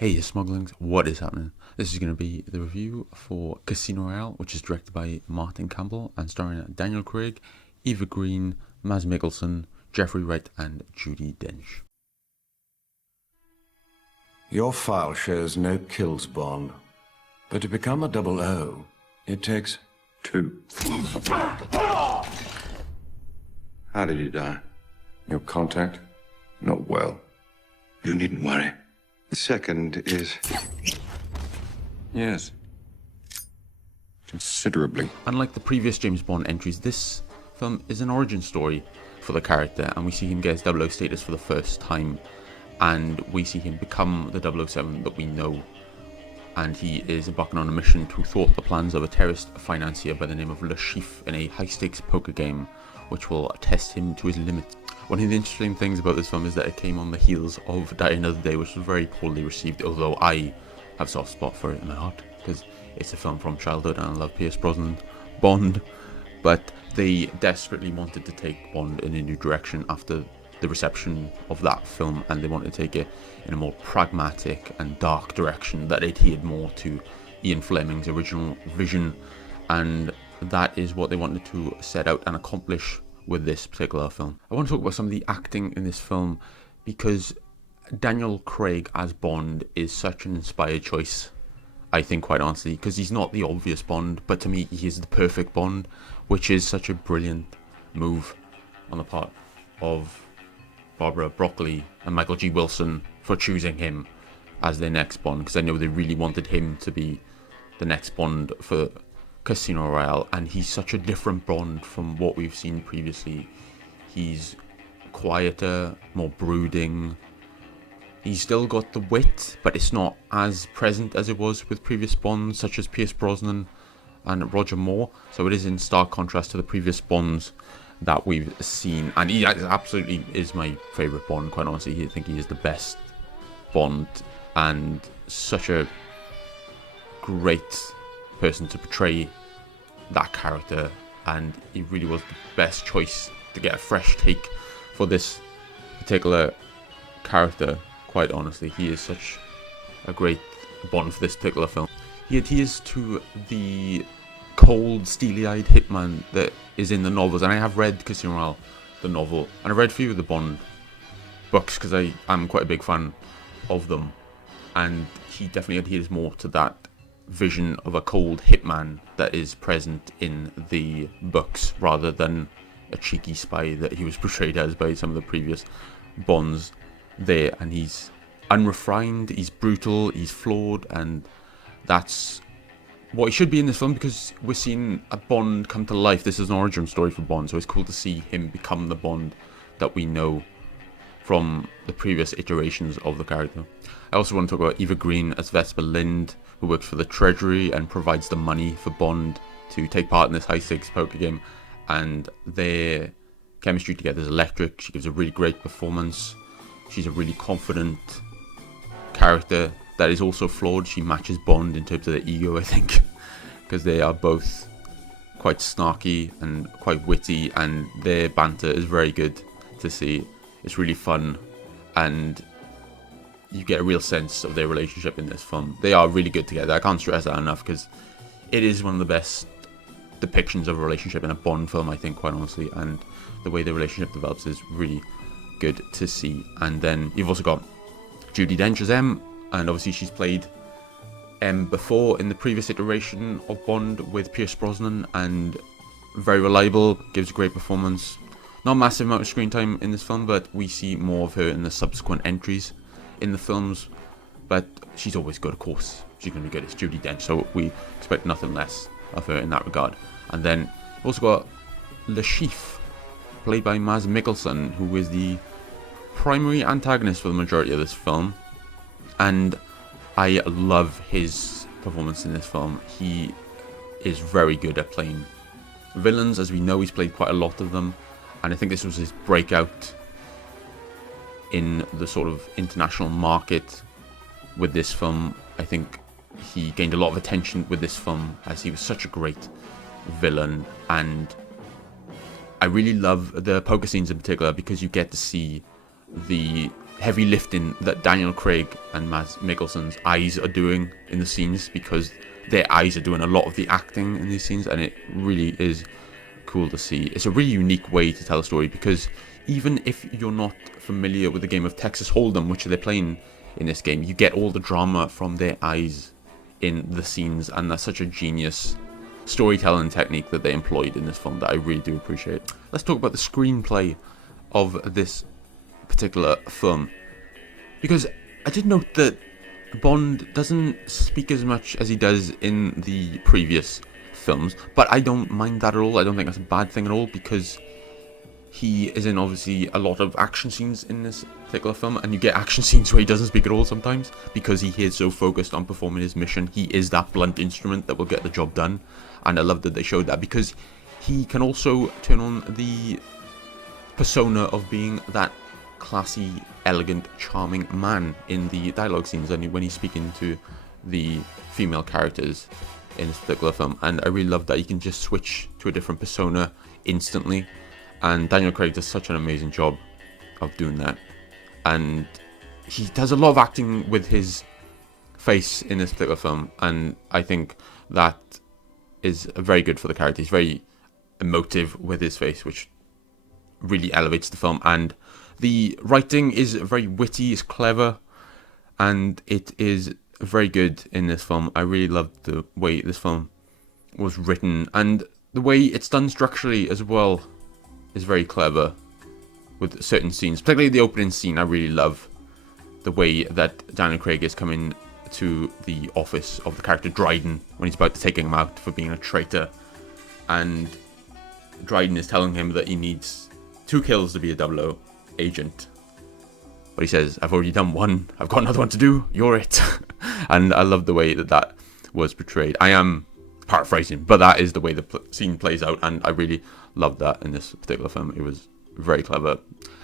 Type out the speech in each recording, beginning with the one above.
Hey, Smauglings, what is happening? This is going to be the review for Casino Royale, which is directed by Martin Campbell and starring Daniel Craig, Eva Green, Mads Mikkelsen, Jeffrey Wright, and Judi Dench. Your file shows no kills, Bond. But to become a double O, it takes two. How did you die? Your contact? Not well. You needn't worry. The second is... Yes. Considerably. Unlike the previous James Bond entries, this film is an origin story for the character, and we see him get his 00 status for the first time, and we see him become the 007 that we know, and he is embarking on a mission to thwart the plans of a terrorist financier by the name of Le Chiffre in a high-stakes poker game, which will test him to his limits. One of the interesting things about this film is that it came on the heels of Die Another Day, which was very poorly received, although I have a soft spot for it in my heart, because it's a film from childhood and I love Pierce Brosnan Bond, but they desperately wanted to take Bond in a new direction after the reception of that film, and they wanted to take it in a more pragmatic and dark direction that adhered more to Ian Fleming's original vision, and that is what they wanted to set out and accomplish with this particular film. I want to talk about some of the acting in this film, because Daniel Craig as Bond is such an inspired choice, I think, quite honestly, because he's not the obvious Bond, but to me he is the perfect Bond, which is such a brilliant move on the part of Barbara Broccoli and Michael G. Wilson for choosing him as their next Bond, because I know they really wanted him to be the next Bond for Casino Royale, and he's such a different Bond from what we've seen previously. He's quieter, more brooding. He's still got the wit, but it's not as present as it was with previous Bonds, such as Pierce Brosnan and Roger Moore. So it is in stark contrast to the previous Bonds that we've seen, and he absolutely is my favourite Bond, quite honestly. I think he is the best Bond, and such a great person to portray that character, and he really was the best choice to get a fresh take for this particular character, quite honestly. He is such a great Bond for this particular film. He adheres to the cold, steely-eyed hitman that is in the novels, and I have read Casino Royale, the novel, and I've read a few of the Bond books because I am quite a big fan of them, and he definitely adheres more to that vision of a cold hitman that is present in the books, rather than a cheeky spy that he was portrayed as by some of the previous Bonds there. And he's unrefined, he's brutal, he's flawed, and that's what he should be in this film, because we're seeing a Bond come to life. This is an origin story for Bond, so it's cool to see him become the Bond that we know from the previous iterations of the character. I also want to talk about Eva Green as Vesper Lind, who works for the Treasury and provides the money for Bond to take part in this high-stakes poker game, and their chemistry together is electric. She gives a really great performance. She's a really confident character that is also flawed. She matches Bond in terms of the ego, I think, because they are both quite snarky and quite witty, and their banter is very good to see. It's really fun, and you get a real sense of their relationship in this film. They are really good together. I can't stress that enough, because it is one of the best depictions of a relationship in a Bond film, I think, quite honestly, and the way the relationship develops is really good to see. And then you've also got Judi Dench as M, and obviously she's played M before in the previous iteration of Bond with Pierce Brosnan, and very reliable, gives a great performance. Not a massive amount of screen time in this film, but we see more of her in the subsequent entries in the films, but she's always good, of course. She's going to be good. It's Judi Dench, so we expect nothing less of her in that regard. And then we've also got Le Chiffre, played by Mads Mikkelsen, who is the primary antagonist for the majority of this film, and I love his performance in this film. He is very good at playing villains. As we know, he's played quite a lot of them, and I think this was his breakout in the sort of international market with this film. I think he gained a lot of attention with this film, as he was such a great villain, and I really love the poker scenes in particular, because you get to see the heavy lifting that Daniel Craig and Mads Mikkelsen's eyes are doing in the scenes, because their eyes are doing a lot of the acting in these scenes, and it really is cool to see. It's a really unique way to tell a story, because even if you're not familiar with the game of Texas Hold'em, which they're playing in this game, you get all the drama from their eyes in the scenes, and that's such a genius storytelling technique that they employed in this film that I really do appreciate. Let's talk about the screenplay of this particular film, because I did note that Bond doesn't speak as much as he does in the previous films, but I don't mind that at all. I don't think that's a bad thing at all, because he is in obviously a lot of action scenes in this particular film, and you get action scenes where he doesn't speak at all sometimes, because he is so focused on performing his mission. He is that blunt instrument that will get the job done, and I love that they showed that, because he can also turn on the persona of being that classy, elegant, charming man in the dialogue scenes, and when he's speaking to the female characters in this particular film. And I really love that he can just switch to a different persona instantly, and Daniel Craig does such an amazing job of doing that. And he does a lot of acting with his face in this particular film, and I think that is very good for the character. He's very emotive with his face, which really elevates the film. And the writing is very witty, it's clever, and it is very good in this film. I really loved the way this film was written, and the way it's done structurally as well is very clever with certain scenes, particularly the opening scene. I really love the way that Daniel Craig is coming to the office of the character Dryden when he's about to take him out for being a traitor, and Dryden is telling him that he needs 2 kills to be a 00 agent, but he says, I've already done 1, I've got another one to do, you're it. And I love the way that that was portrayed. I am paraphrasing, but that is the way the scene plays out, and I really loved that in this particular film. It was very clever.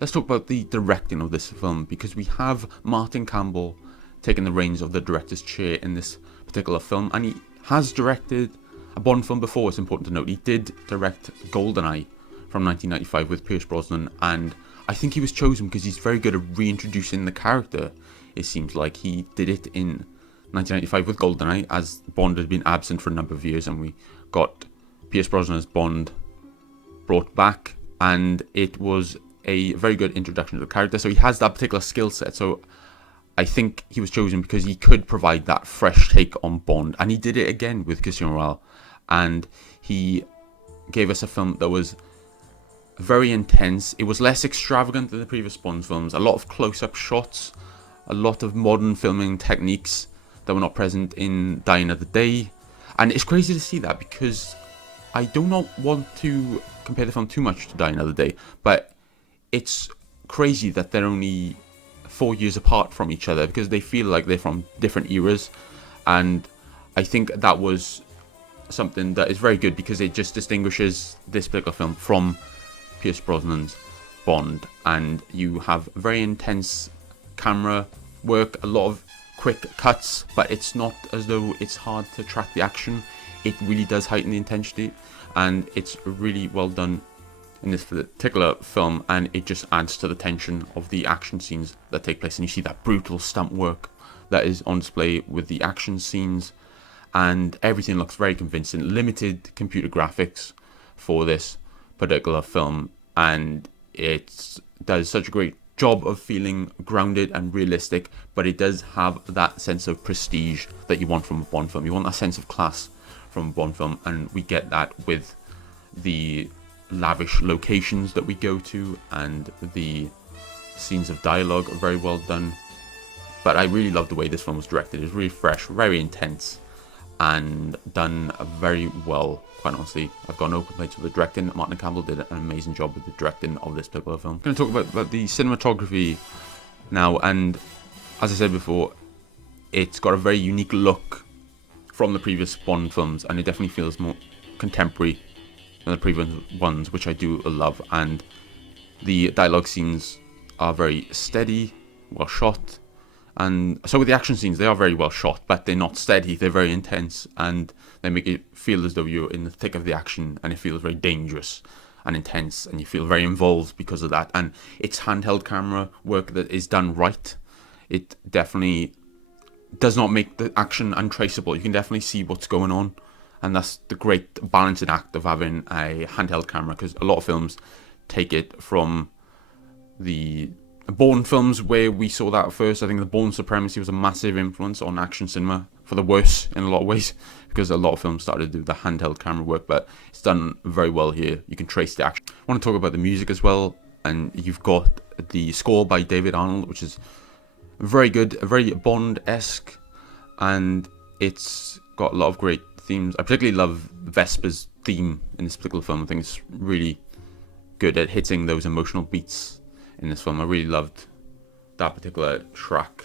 Let's talk about the directing of this film, because we have Martin Campbell taking the reins of the director's chair in this particular film, and he has directed a Bond film before. It's important to note he did direct GoldenEye from 1995 with Pierce Brosnan, and I think he was chosen because he's very good at reintroducing the character. It seems like he did it in 1995 with GoldenEye, as Bond had been absent for a number of years, and we got Pierce Brosnan as Bond brought back, and it was a very good introduction to the character. So he has that particular skill set. So I think he was chosen because he could provide that fresh take on Bond, and he did it again with Casino Royale, and he gave us a film that was very intense. It was less extravagant than the previous Bond films. A lot of close-up shots, a lot of modern filming techniques that were not present in Die Another Day, and it's crazy to see that, because I do not want to compare the film too much to Die Another Day, but it's crazy that they're only 4 years apart from each other, because they feel like they're from different eras, and I think that was something that is very good, because it just distinguishes this particular film from Pierce Brosnan's Bond. And you have very intense camera work, a lot of quick cuts, but it's not as though it's hard to track the action. It really does heighten the intensity, and it's really well done in this particular film, and it just adds to the tension of the action scenes that take place. And you see that brutal stunt work that is on display with the action scenes, and everything looks very convincing. Limited computer graphics for this particular film, and it does such a great job of feeling grounded and realistic, but it does have that sense of prestige that you want from a Bond film. You want that sense of class from a Bond film, and we get that with the lavish locations that we go to, and the scenes of dialogue are very well done. But I really love the way this film was directed. It's really fresh, very intense, and done very well, quite honestly. I've got no complaints with the directing. Martin Campbell did an amazing job with the directing of this particular film. I'm going to talk about the cinematography now, and as I said before, it's got a very unique look from the previous Bond films, and it definitely feels more contemporary than the previous ones, which I do love. And the dialogue scenes are very steady, well shot, and so with the action scenes, they are very well shot, but they're not steady. They're very intense, and they make it feel as though you're in the thick of the action, and it feels very dangerous. and intense, and you feel very involved because of that. And it's handheld camera work that is done right. It definitely does not make the action untraceable. You can definitely see what's going on, and that's the great balancing act of having a handheld camera, because a lot of films take it from the Bourne films where we saw that first. I think the Bourne supremacy was a massive influence on action cinema, for the worse in a lot of ways, because a lot of films started to do the handheld camera work, but it's done very well here. You can trace the action. I want to talk about the music as well, and you've got the score by David Arnold, which is very good, very Bond-esque, and it's got a lot of great themes. I particularly love Vesper's theme in this particular film. I think it's really good at hitting those emotional beats in this film. I really loved that particular track,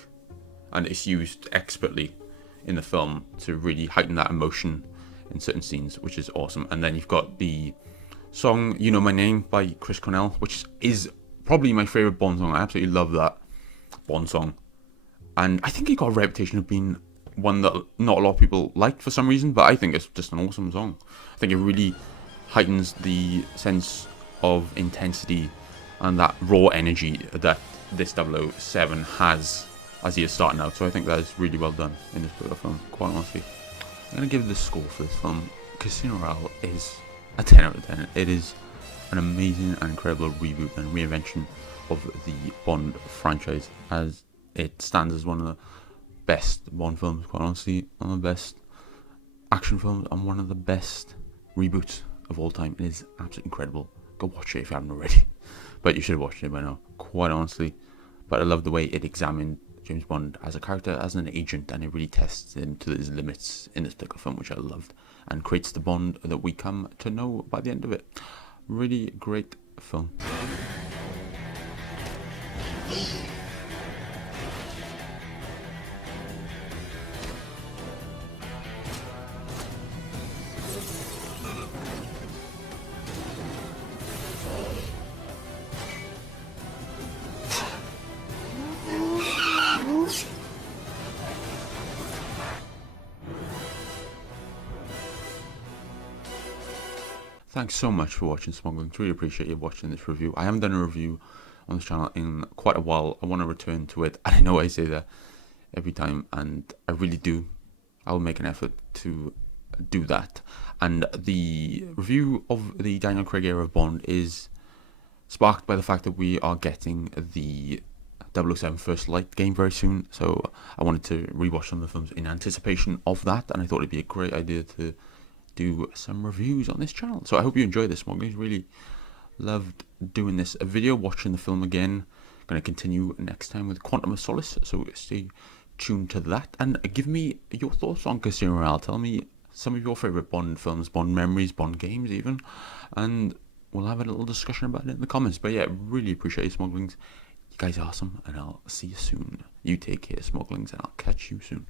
and it's used expertly in the film to really heighten that emotion in certain scenes, which is awesome. And then you've got the song You Know My Name by Chris Cornell, which is probably my favourite Bond song. I absolutely love that Bond song, and I think it got a reputation of being one that not a lot of people liked for some reason, but I think it's just an awesome song. I think it really heightens the sense of intensity and that raw energy that this 007 has as he is starting out. So I think that is really well done in this particular film, quite honestly. I'm going to give the score for this film. Casino Royale is a 10 out of 10. It is an amazing and incredible reboot and reinvention of the Bond franchise, as it stands as one of the best Bond films, quite honestly, one of the best action films and one of the best reboots of all time. It is absolutely incredible. Go watch it if you haven't already, but you should have watched it by now, quite honestly. But I love the way it examined James Bond as a character, as an agent, and it really tests him to his limits in this particular film, which I loved, and creates the Bond that we come to know by the end of it. Really great film. Thanks so much for watching Smauglings. Really appreciate you watching this review. I haven't done a review on this channel in quite a while. I want to return to it. I know I say that every time, and I really do. I will make an effort to do that. And the review of the Daniel Craig era of Bond is sparked by the fact that we are getting the 007 First Light game very soon. So I wanted to rewatch some of the films in anticipation of that, and I thought it'd be a great idea to do some reviews on this channel. So I hope you enjoy this. Smauglings really loved doing this video, watching the film again. I'm going to continue next time with Quantum of Solace, so stay tuned to that, and give me your thoughts on Casino Royale. Tell me some of your favourite Bond films, Bond memories, Bond games even, and we'll have a little discussion about it in the comments. But yeah, really appreciate you, Smauglings. You guys are awesome, and I'll see you soon. You take care, Smauglings, and I'll catch you soon.